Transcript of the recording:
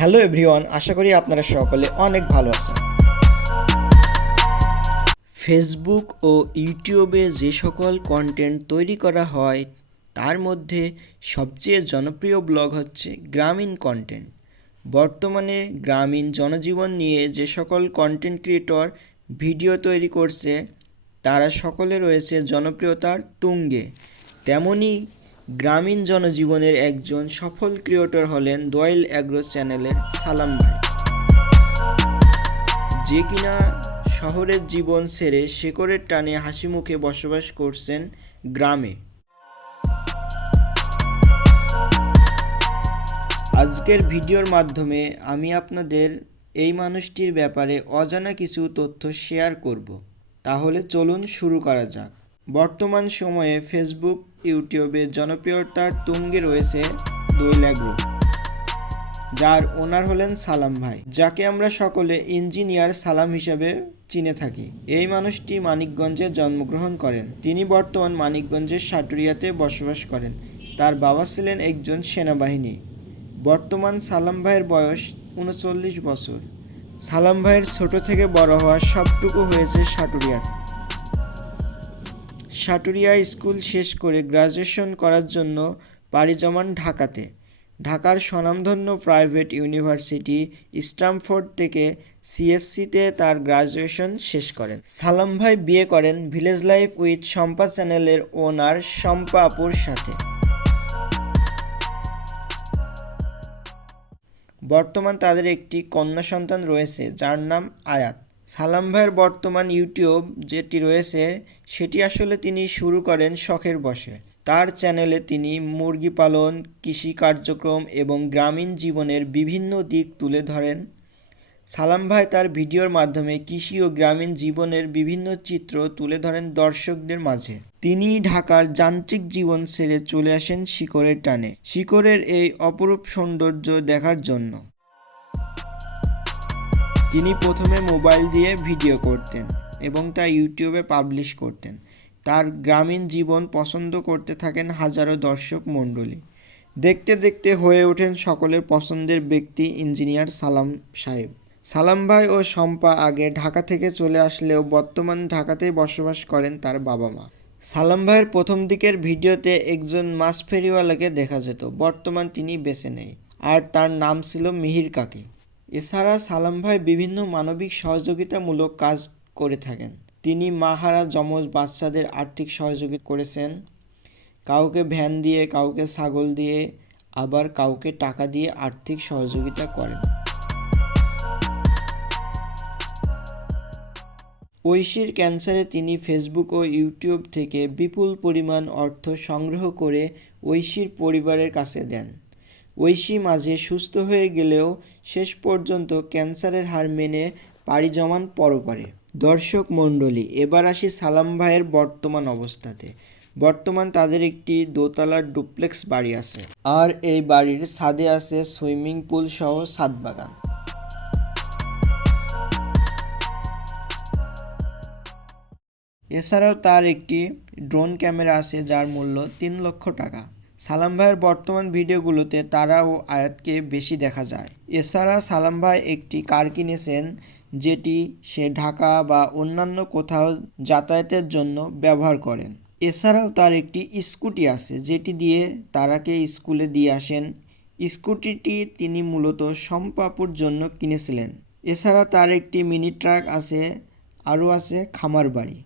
Hello everyone, আশা করি আপনারা সকলে অনেক ভালো আছেন। ফেসবুক ও ইউটিউবে যে সকল কন্টেন্ট তৈরি করা হয়, তার মধ্যে সবচেয়ে জনপ্রিয় ব্লগ হচ্ছে গ্রামীণ কন্টেন্ট বর্তমানে গ্রামীণ জনজীবন নিয়ে যে সকল কন্টেন্ট ক্রিয়েটর ভিডিও তৈরি করছে, তারা সকলে রয়েছে জনপ্রিয়তার তুঙ্গে। তেমনি গ্রামীণ জনজীবনের একজন সফল ক্রিয়েটর হলেন দোয়েল অ্যাগ্রো চ্যানেলের সালাম ভাই। যে কিনা শহরের জীবন ছেড়ে শেকড়ের টানে হাসি মুখে বসবাস করছেন গ্রামে। আজকের ভিডিওর মাধ্যমে আমি আপনাদের এই মানুষটির ব্যাপারে অজানা কিছু তথ্য শেয়ার করব। তাহলে চলুন শুরু করা যাক। বর্তমান সময়ে ফেসবুক ইউটিউবে জনপ্রিয়তার তুঙ্গে রয়েছে দৈলা গ্রুপ যার ওনার হলেন সালাম ভাই, যাকে আমরা সকলে ইঞ্জিনিয়ার সালাম হিসেবে চিনে থাকি। এই মানুষটি মানিকগঞ্জে জন্মগ্রহণ করেন। তিনি বর্তমান মানিকগঞ্জের সাটুরিয়াতে বসবাস করেন। তার বাবা ছিলেন একজন সেনাবাহিনী। বর্তমান সালাম ভাইয়ের বয়স উনচল্লিশ বছর। সালাম ভাইয়ের ছোট থেকে বড় হওয়া সবটুকু হয়েছে সাটুরিয়াতে। সাটুরিয়া স্কুল শেষ করে গ্রাজুয়েশন করার জন্য পাড়ি জমান ঢাকাতে। ঢাকার স্বনামধন্য প্রাইভেট ইউনিভার্সিটি স্টামফোর্ড থেকে সিএসসিতে তার গ্রাজুয়েশন শেষ করেন। সালাম ভাই বিয়ে করেন ভিলেজ লাইফ উইথ শম্পা চ্যানেলের ওনার শম্পা আপুর সাথে। বর্তমান তাদের একটি কন্যা সন্তান রয়েছে, যার নাম আয়াত। সালাম ভাইয়ের বর্তমান ইউটিউব যেটি রয়েছে, সেটি আসলে তিনি শুরু করেন শখের বসে তার চ্যানেলে তিনি মুরগি পালন, কৃষি কার্যক্রম এবং গ্রামীণ জীবনের বিভিন্ন দিক তুলে ধরেন। সালাম ভাই তার ভিডিওর মাধ্যমে কৃষি ও গ্রামীণ জীবনের বিভিন্ন চিত্র তুলে ধরেন দর্শকদের মাঝে। তিনি ঢাকার যান্ত্রিক জীবন ছেড়ে চলে আসেন শিকড়ের টানে। শিকড়ের এই অপরূপ সৌন্দর্য দেখার জন্য। তিনি প্রথমে মোবাইল দিয়ে ভিডিও করতেন এবং তা ইউটিউবে পাবলিশ করতেন। তার গ্রামীণ জীবন পছন্দ করতে থাকেন হাজারো দর্শক মণ্ডলী। দেখতে দেখতে হয়ে ওঠেন সকলের পছন্দের ব্যক্তি ইঞ্জিনিয়ার সালাম সাহেব। সালাম ভাই ও শম্পা আগে ঢাকা থেকে চলে আসলেও বর্তমান ঢাকাতেই বসবাস করেন তার বাবা মা সালাম ভাইয়ের প্রথম দিকের ভিডিওতে একজন মাছ ফেরিওয়ালাকে দেখা যেত। বর্তমান তিনি বেছে নেই আর তার নাম ছিল মিহির কাকি। এছাড়া সালাম ভাই বিভিন্ন মানবিক সহযোগিতামূলক কাজ করে থাকেন। তিনি মাহারা যমজ বাচ্চাদের আর্থিক সহযোগিতা করেছেন। কাউকে ভ্যান দিয়ে, কাউকে ছাগল দিয়ে, আবার কাউকে টাকা দিয়ে আর্থিক সহযোগিতা করেন। ঐশীর ক্যান্সারে তিনি ফেসবুক ও ইউটিউব থেকে বিপুল পরিমাণ অর্থ সংগ্রহ করে ঐশীর পরিবারের কাছে দেন। ঐশী মাঝে সুস্থ হয়ে গেলেও শেষ পর্যন্ত ক্যান্সারের হার মেনে পাড়ি জমান পরপারে। দর্শক মণ্ডলী, এবার আসি সালাম ভাইয়ের বর্তমান অবস্থাতে। বর্তমান তাদের একটি দোতলার ডুপ্লেক্স বাড়ি আছে। আর এই বাড়ির ছাদে আছে সুইমিং পুল সহ ছাদ বাগান। এছাড়াও তার একটি ড্রোন ক্যামেরা আছে যার মূল্য তিন লক্ষ টাকা। সালাম ভাইয়ের বর্তমান ভিডিওগুলোতে তারা ও আয়াতকে বেশি দেখা যায়। এছাড়া সালাম ভাই একটি কার কিনেছেন, যেটি সে ঢাকা বা অন্যান্য কোথাও যাতায়াতের জন্য ব্যবহার করেন। এছাড়াও তার একটি স্কুটি আছে, যেটি দিয়ে তারাকে স্কুলে দিয়ে আসেন। স্কুটিটি তিনি মূলত সম্পাপুর জন্য কিনেছিলেন। এছাড়া তার একটি মিনি ট্রাক আছে, আরও আছে খামার বাড়ি